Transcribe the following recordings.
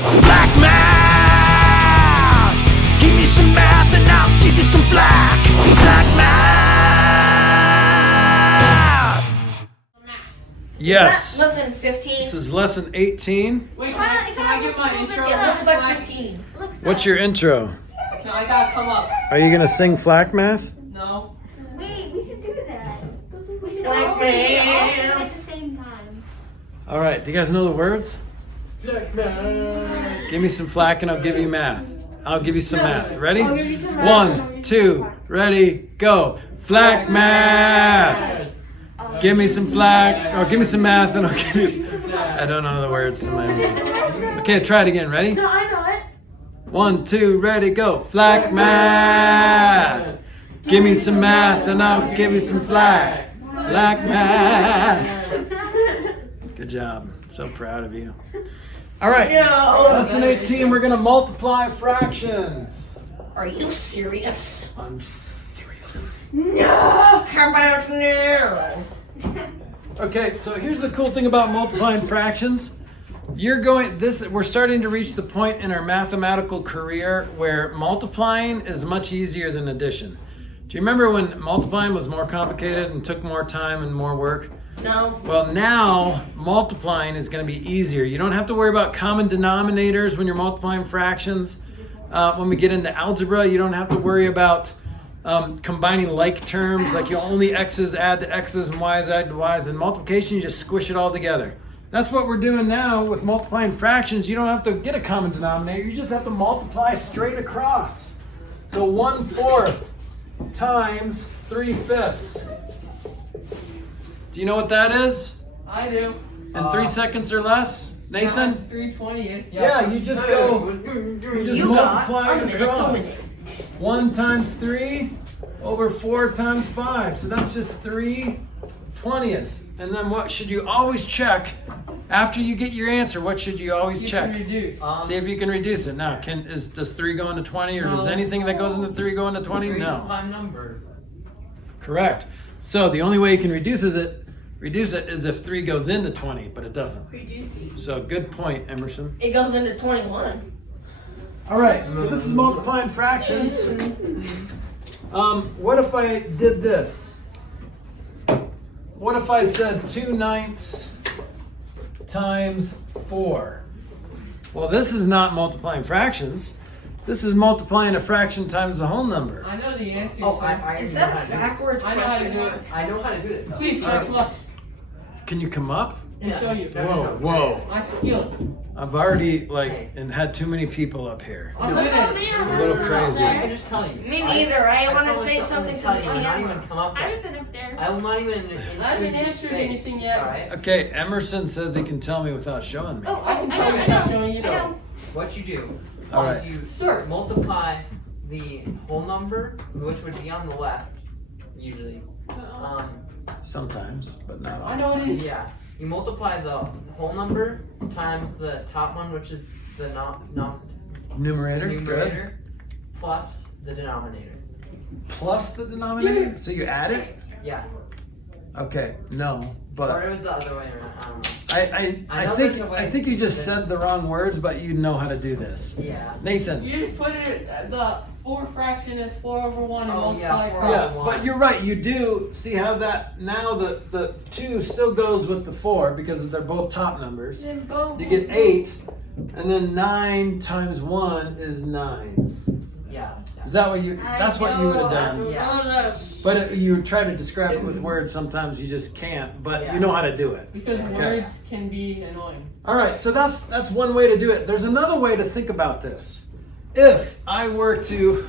Flack math! Give me some math and I'll give you some flack. Flack math! Yes. Is that lesson 15? This is lesson 18. Wait, can I get my intro? It looks like 15. What's your intro? I gotta come up. Are you gonna sing Flack math? No. Wait, we should do that. We should Flack all do it math. at the same time. All right. Do you guys know the words? Flack math. Give me some flack and I'll give you math. I'll give you some math. Ready? I'll give you some math and I'll 1, give 2, you some ready, go. Flack math. Give me some flack, or give me some math and I'll give you. I don't know the words to my own. Okay, try it again. Ready? No, I know it. 1, 2, ready, go. Flack math. Give me some math and I'll give you some flack. Flack math. Good job. So proud of you. All right. No. Lesson 18, we're going to multiply fractions. Are you serious? I'm serious. No. How about no? Okay, so here's the cool thing about multiplying fractions. We're starting to reach the point in our mathematical career where multiplying is much easier than addition. Do you remember when multiplying was more complicated and took more time and more work? No. Well, now multiplying is going to be easier. You don't have to worry about common denominators when you're multiplying fractions. When we get into algebra, you don't have to worry about combining like terms, like you only x's add to x's and y's add to y's. In multiplication, you just squish it all together. That's what we're doing now with multiplying fractions. You don't have to get a common denominator. You just have to multiply straight across. So 1/4 times 3/5. Do you know what that is? I do. In 3 seconds or less? Nathan? 3/20. Yeah, you just go, you just multiply it across. 1 times 3 over 4 times 5. So that's just 3/20. And then what should you always check after you get your answer? What should you always check? See if you can reduce it. Now, does 3 go into 20, or does anything that goes into 3 go into 20? No. Prime number. Correct. So the only way you can reduce it is if 3 goes into 20, but it doesn't. Reducing. So good point, Emerson. It goes into 21. All right, so this is multiplying fractions. What if I did this? What if I said 2/9 times 4? Well, this is not multiplying fractions. This is multiplying a fraction times a whole number. I know the answer. Oh, sir. I Is know that how a to do this. backwards I know how to question? do it. I know how to do this. though. Please, come up Can you come up? and show you. Whoa. My skill. I've already had too many people up here. I'm good at it. It's a little crazy. I can just tell you. Me neither. I want to promise say not something to tell the you, not camera. even come up I there. haven't been up there. I will not even I haven't intrude your answered space. anything yet. Alright? Okay, Emerson says he can tell me without showing me. Oh, I can I tell know, you I without know. showing you. I know. What you do All is right. you multiply the whole number, which would be on the left, usually. Sometimes, but not I all. know it is. Yeah. You multiply the whole number times the top one, which is the Numerator, good. numerator, plus the denominator. Plus the denominator? So you add it? Yeah. Okay, no, Or but it was the other way around. I don't know. I know think there's a way I think you just that- said the wrong words, but you know how to do this. Yeah. Nathan. You just put it, the 4 fraction is 4/1 and Oh, yeah, multiply it. 4/1. Yeah, but you're right. You do see how that now the 2 still goes with the 4 because they're both top numbers. Then both. You get 8, and then 9 times 1 is 9. Yeah. Is that what you? That's what you would have done. Yeah. But you try to describe it with words. Sometimes you just can't. But Yeah. you know how to do it. Because Okay. words can be annoying. All right. So that's one way to do it. There's another way to think about this. If I were to,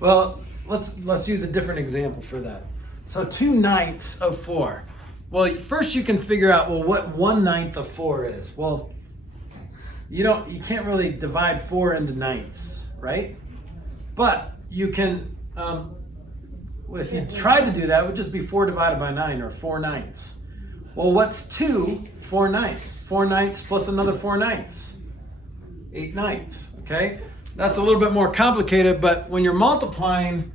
well, let's use a different example for that. So 2/9 of 4. Well, first you can figure out what 1/9 of 4 is. Well, you can't really divide 4 into ninths, right? But you can, if you tried to do that, it would just be 4 divided by 9, or 4/9. Well, what's 2 4/9? 4/9 plus another 4/9. 8/9, okay? That's a little bit more complicated, but when you're multiplying,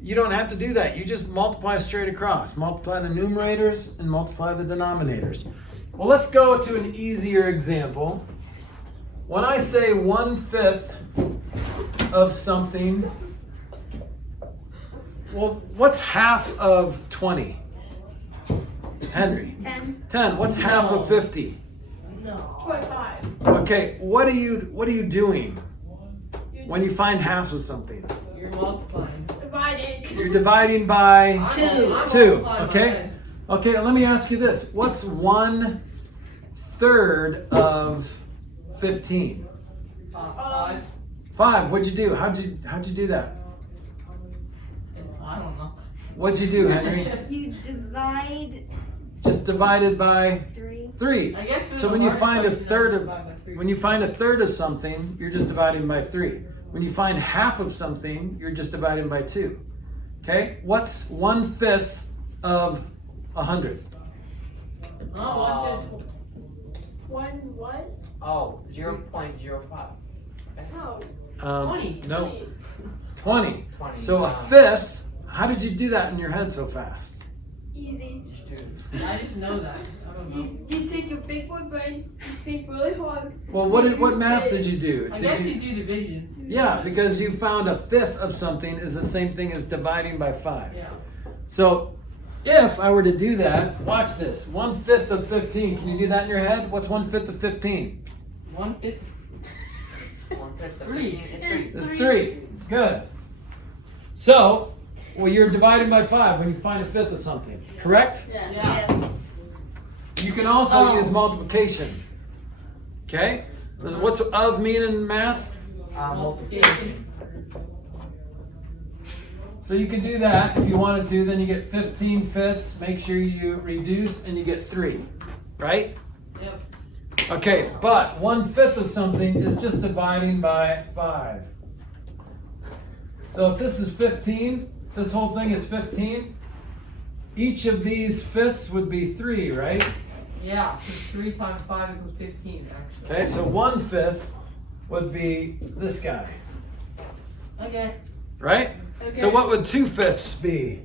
you don't have to do that. You just multiply straight across. Multiply the numerators and multiply the denominators. Well, let's go to an easier example. when I say 1/5 of something, well, what's half of 20? Henry. 10. 10. What's half of 50? No. 25. Okay, what are you doing when you find half of something? You're multiplying. Divided. You're dividing by I'm Two. two, multiplying okay? my head. Okay, let me ask you this. What's 1/3 of 15? 5. 5. What'd you do? How'd you do that? I don't know. What'd you do, Henry? You divide Just divided by 3. 3. I guess. So when you find a third of something, you're just dividing by 3. When you find half of something, you're just dividing by 2. Okay? What's 1/5 of 100? Oh, One what? oh, 0.05. No. 20. No, 20. 20. So a fifth. How did you do that in your head so fast? Easy. I just know that. I don't know. You take your big boy brain, you think really hard. Well, what math did you do? I Did guess you- you do division. Yeah, because you found a fifth of something is the same thing as dividing by 5. Yeah. So if I were to do that, watch this. 1/5 of 15. Can you do that in your head? What's 1/5 of 15? 1/5. 1/5 of 3. 15 is 3. It's 3. Good. So, well, you're dividing by 5 when you find a fifth of something, correct? Yes. Yes. You can also use multiplication. Okay? What's of mean in math? Multiplication. So you can do that if you wanted to. Then you get 15/5. Make sure you reduce and you get 3. Right? Yep. Okay, but 1/5 of something is just dividing by 5. So if this is 15, this whole thing is 15. Each of these fifths would be 3, right? Yeah, so 3 times 5 equals 15, actually. Okay, so 1/5 would be this guy, Okay. right? Okay. So what would 2/5 be?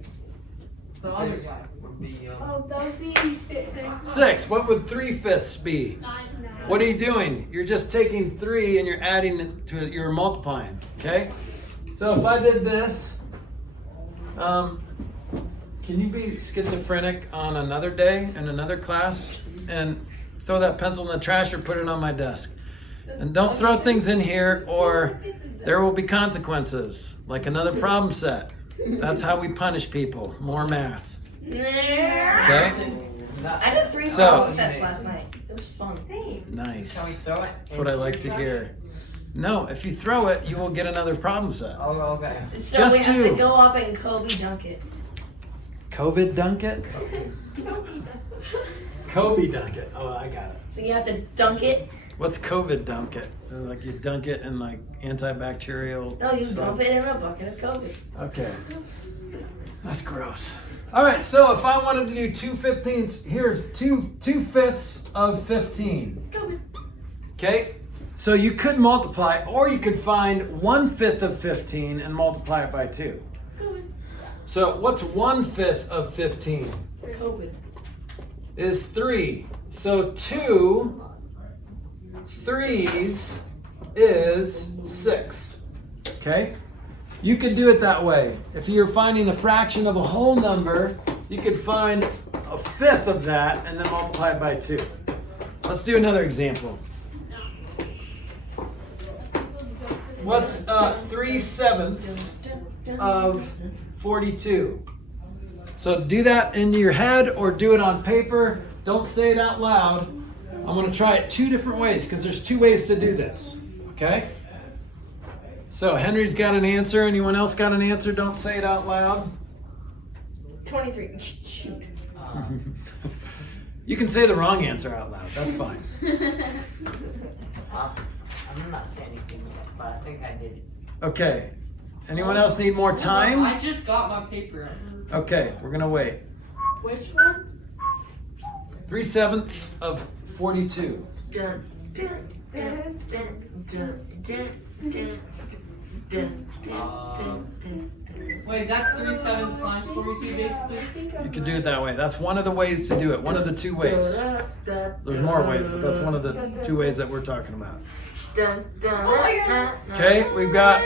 The other guy would be. Oh, that would be 6. 6. What would 3/5 be? 9. What are you doing? You're just taking 3 and you're adding it to it, you're multiplying, okay? So if I did this, can you be schizophrenic on another day in another class and throw that pencil in the trash or put it on my desk? And don't throw things in here or there will be consequences, like another problem set. That's how we punish people, more math, okay? I did 3 So- problem sets last night. It was fun. Same. Nice. Can we throw it? That's what I like to hear. No, if you throw it, you will get another problem set. Oh, okay. So Just we have you. to go up and Kobe dunk it. COVID dunk it? Kobe dunk it. Oh, I got it. So you have to dunk it. What's COVID dunk it? Like you dunk it in like antibacterial No, you stuff? dump it in a bucket of Kobe. Okay. That's gross. All right, so if I wanted to do 2/15, here's 2/5 of 15. Okay? So you could multiply, or you could find 1/5 of 15 and multiply it by 2. So what's 1/5 of 15? Kobe. Is 3. So 2 3s is 6. Okay? You could do it that way. If you're finding the fraction of a whole number, you could find 1/5 of that and then multiply it by 2. Let's do another example. What's 3/7 of 42? So do that in your head or do it on paper. Don't say it out loud. I'm going to try it 2 different ways because there's 2 ways to do this. Okay? So Henry's got an answer. Anyone else got an answer? Don't say it out loud. 23. Shoot. You can say the wrong answer out loud. That's fine. I'm not saying anything yet, but I think I did it. Okay. Anyone else need more time? I just got my paper. Okay, we're going to wait. Which one? 3/7 of 42. Dun, dun, dun, dun, dun, dun, dun, dun, dun, dun, dun, Wait, is that 3/7 times 42 basically? You can do it that way. That's one of the ways to do it. One of the two ways. There's more ways, but that's one of the two ways that we're talking about. Oh my god. Okay, we got.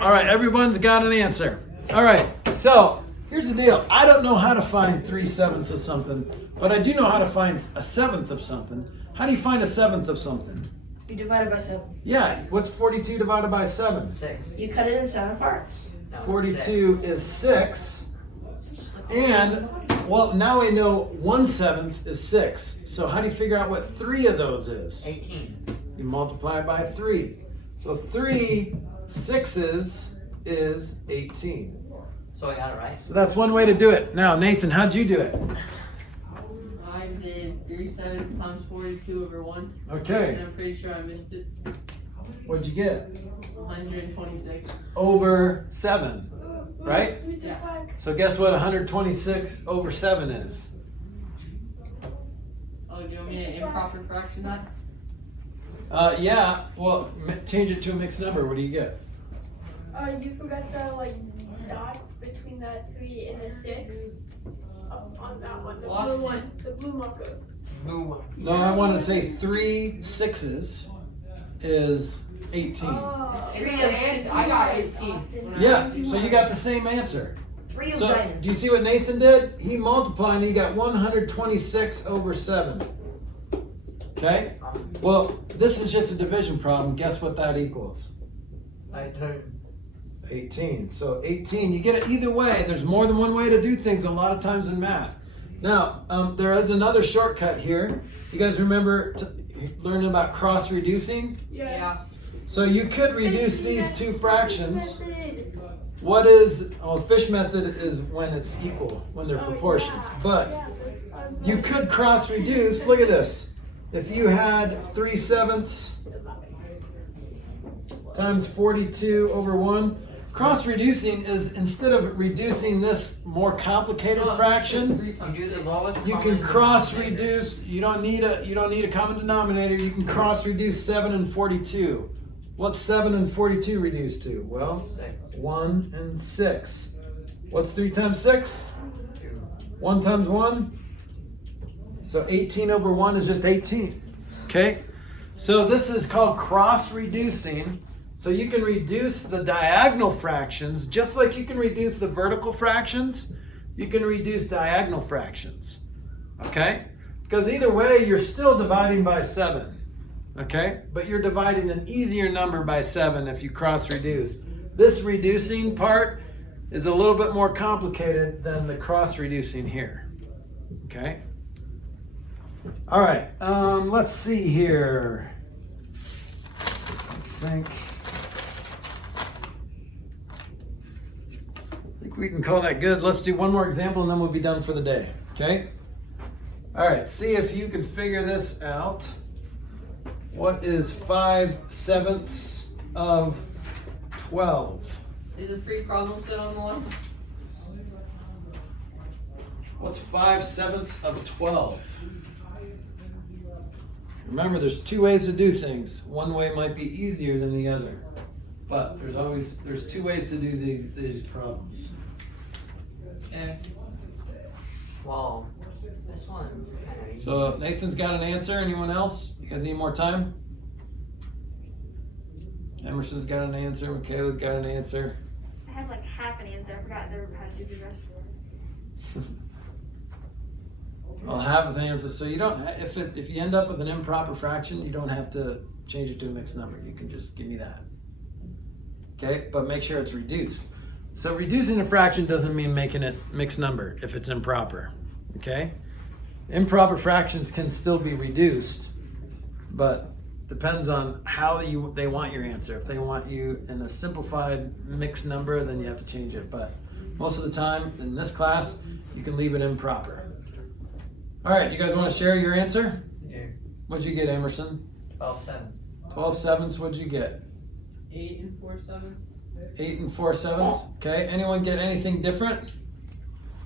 All right, everyone's got an answer. All right, so here's the deal. I don't know how to find 3/7 of something, but I do know how to find a 1/7 of something. How do you find a 1/7 of something? You divide it by 7. Yeah, what's 42 divided by 7? 6. You cut it in 7 parts. No, 42 is 6. And, well, now we know 1/7 is 6. So how do you figure out what 3 of those is? 18. You multiply by 3. So 3 6s is 18. So I got it right. So that's one way to do it. Now, Nathan, how'd you do it? I did 3/7 times 42 over 1. Okay. And I'm pretty sure I missed it. What'd you get? 126. Over 7, right? Yeah. So guess what 126 over 7 is? Oh, do you want me to improper fraction that? Yeah, well, change it to a mixed number. What do you get? You forgot the dot between that 3 and the 6 on that one, the Lost blue it. one, the blue marker. Boo. No, I want to say 3 6s is 18. Oh. 3 of And 6. I got 18. Yeah, so you got the same answer. 3 of So, diamonds. do you see what Nathan did? He multiplied and he got 126 over 7. Okay? Well, this is just a division problem. Guess what that equals? 18. So 18, you get it either way. There's more than one way to do things a lot of times in math. Now, there is another shortcut here. You guys remember learning about cross-reducing? Yes. Yeah. So you could reduce these two fractions. Method. What is, fish method is when it's equal, when they're proportions. But you could cross-reduce, look at this. If you had 3/7 times 42 over 1, cross-reducing is instead of reducing this more complicated fraction, You do the lowest you common can cross-reduce. You don't need a common denominator. You can cross-reduce 7 and 42. What's 7 and 42 reduced to? Well, 1 and 6. What's 3 times 6? 1 times 1? So 18 over 1 is just 18. Okay? So this is called cross-reducing. So you can reduce the diagonal fractions, just like you can reduce the vertical fractions, you can reduce diagonal fractions. Okay? Because either way, you're still dividing by 7. Okay? But you're dividing an easier number by 7 if you cross-reduce. This reducing part is a little bit more complicated than the cross-reducing here. Okay? All right, let's see here. I think we can call that good. Let's do one more example and then we'll be done for the day. Okay? All right, see if you can figure this out. What is 5/7 of 12? Is a free problem set on the line? What's 5/7 of 12? Remember, there's two ways to do things. One way might be easier than the other, but there's two ways to do these problems. Okay. Well, this one's kind of easy. So Nathan's got an answer. Anyone else? You guys need more time? Emerson's got an answer. Michaela's got an answer. I have like half an answer. I forgot how to do the rest. I'll have an answer. So you don't. If you end up with an improper fraction, you don't have to change it to a mixed number. You can just give me that. Okay, but make sure it's reduced. So reducing a fraction doesn't mean making it mixed number if it's improper. Okay, improper fractions can still be reduced, but depends on how they want your answer. If they want you in a simplified mixed number, then you have to change it. But most of the time in this class, you can leave it improper. All right, you guys want to share your answer? Yeah. What'd you get, Emerson? 12/7. 12/7. What'd you get? 8 and 4/7. 8 and 4/7. Okay. Anyone get anything different?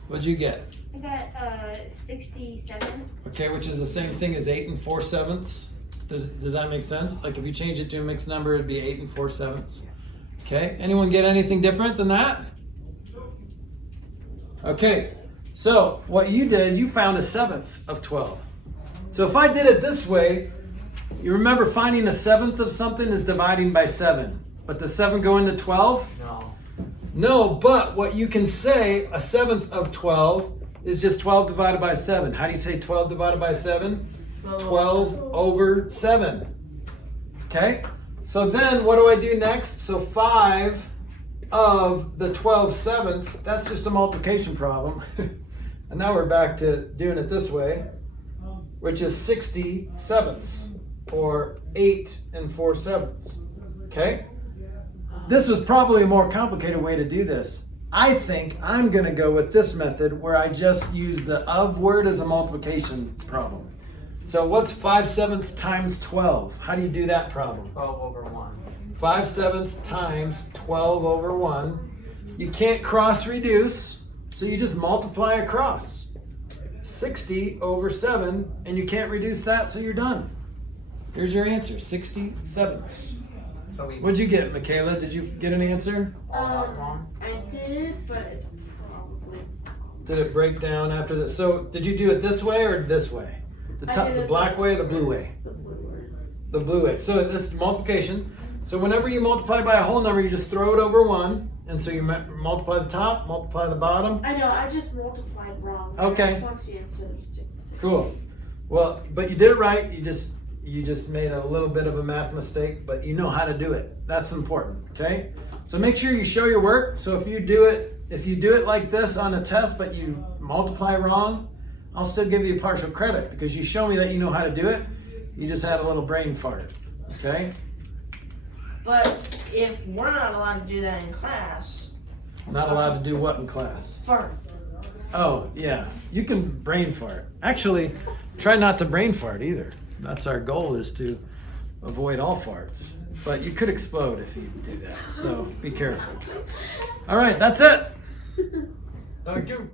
What'd you get? I got 67. Okay, which is the same thing as 8 and 4/7. Does that make sense? Like if you change it to a mixed number, it'd be 8 and 4/7. Okay. Anyone get anything different than that? Okay, so what you did, you found a seventh of 12. So if I did it this way, you remember finding a seventh of something is dividing by 7. But does 7 go into 12? No. No, but what you can say, a seventh of 12 is just 12 divided by 7. How do you say 12 divided by 7? 12 over 7. Okay? So then what do I do next? So 5 of the 12 sevenths, that's just a multiplication problem. And now we're back to doing it this way, which is 60 sevenths, or 8 and 4 sevenths. Okay? This was probably a more complicated way to do this. I think I'm going to go with this method where I just use the of word as a multiplication problem. So what's 5 sevenths times 12? How do you do that problem? 12 over 1. 5 sevenths times 12 over 1. You can't cross reduce, so you just multiply across. 60 over 7, and you can't reduce that, so you're done. Here's your answer, 60 sevenths. So we What'd you get, Michaela? Did you get an answer? all out wrong. I did, but it's probably. Did it break down after this? So did you do it this way or this way? The black way or the blue way? The blue words. The blue way. So this is multiplication. So whenever you multiply by a whole number, you just throw it over 1. And so you multiply the top, multiply the bottom. I know, I just multiplied wrong. Okay. 20 instead of 6. Cool. Well, but you did it right. You just made a little bit of a math mistake, but you know how to do it. That's important, okay? So make sure you show your work. So if you do it like this on a test, but you multiply wrong, I'll still give you partial credit because you show me that you know how to do it. You just had a little brain fart, okay? But if we're not allowed to do that in class, Not allowed to do what in class? fart. Oh, yeah. You can brain fart. Actually, try not to brain fart either. That's our goal, is to avoid all farts. But you could explode if you do that. So be careful. All right, that's it. Thank you.